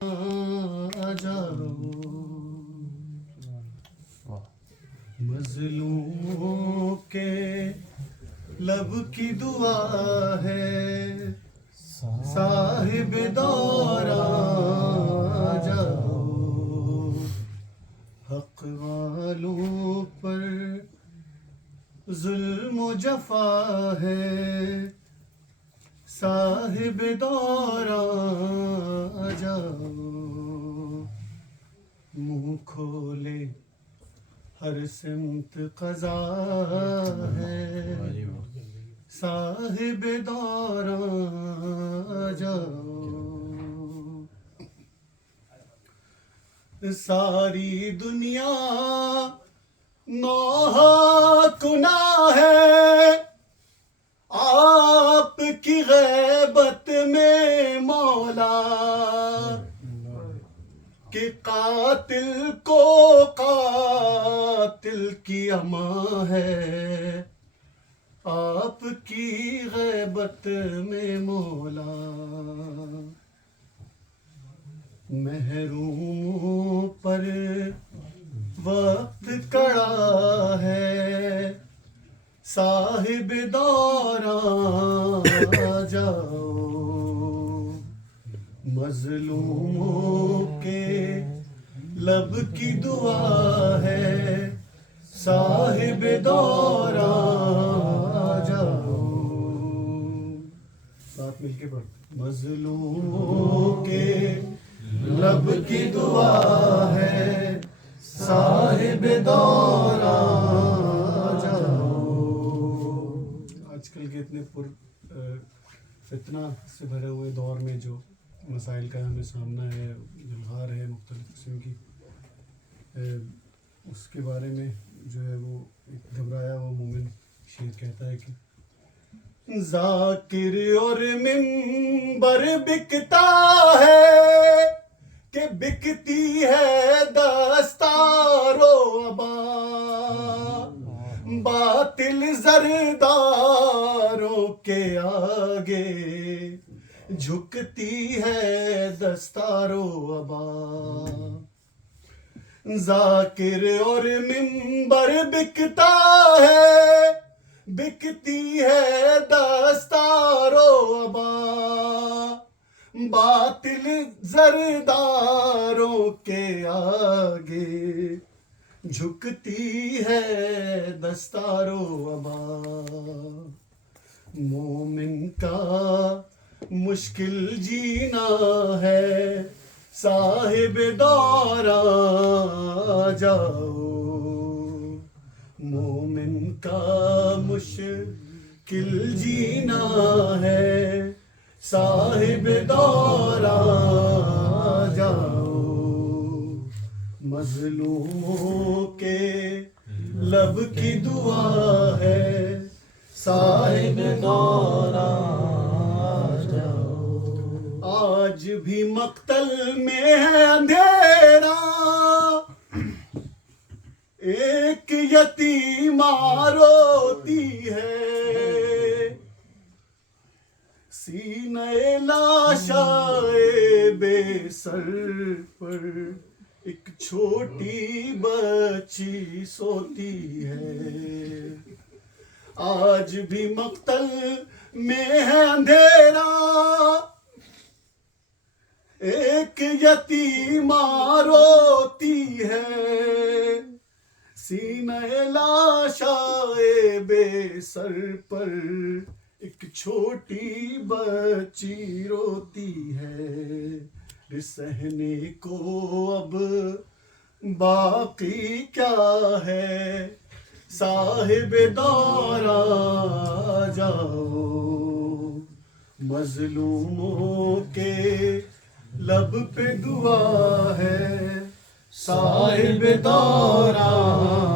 جاؤ مظلوموں کے لب کی دعا ہے صاحب دور آ جاؤ حق والوں پر ظلم و جفا ہے صاحب دور آ جاؤ منہ کھولے ہر سمت قضا ہے صاحب دور آ جاؤ ساری دنیا نوحہ کنا ہے آپ کی غیبت میں مولا کہ قاتل کو قاتل کی اما ہے آپ کی غیبت میں مولا محروموں پر وقت کڑا ہے صاحب دور آ جاؤ مظلوموں کے لب کی دعا ہے صاحب دور آ جاؤ ساتھ مل کے پڑھ مظلوموں کے لب کی دعا ہے صاحب دور آ جاؤ آج کل کے اتنے فتنہ سے بھرے ہوئے دور میں جو مسائل کا ہمیں سامنا ہے الغار ہے مختلف قسم کی اس کے بارے میں جو ہے وہ ایک گھبرایا ہوا مومن شعر کہتا ہے کہ ذاکر اور منبر بکتا ہے کہ بکتی ہے دستار و عبا باطل زرداروں کے آگے جھکتی ہے دستار و عبا ذاکر اور منبر بکتا ہے بکتی ہے دستار و عبا باطل زرداروں کے آگے جھکتی ہے دستار و عبا مومن کا مشکل جینا ہے صاحب دور آ جاؤ مومن کا مشکل جینا ہے صاحب دور آ جاؤ مظلوموں کے لب کی دعا ہے صاحب دور آ جاؤ آج بھی مقتل میں ہے اندھیرا ایک یتیمہ روتی ہے سینہ لاشائے بے سر پر ایک چھوٹی بچی سوتی ہے آج بھی مقتل میں ہے اندھیرا ایک یتیمہ روتی ہے سینہ لاشائے بے سر پر ایک چھوٹی بچی روتی ہے سہنے کو اب باقی کیا ہے صاحب دور آ جاؤ مظلوموں کے لب پہ دعا ہے صاحب دور آ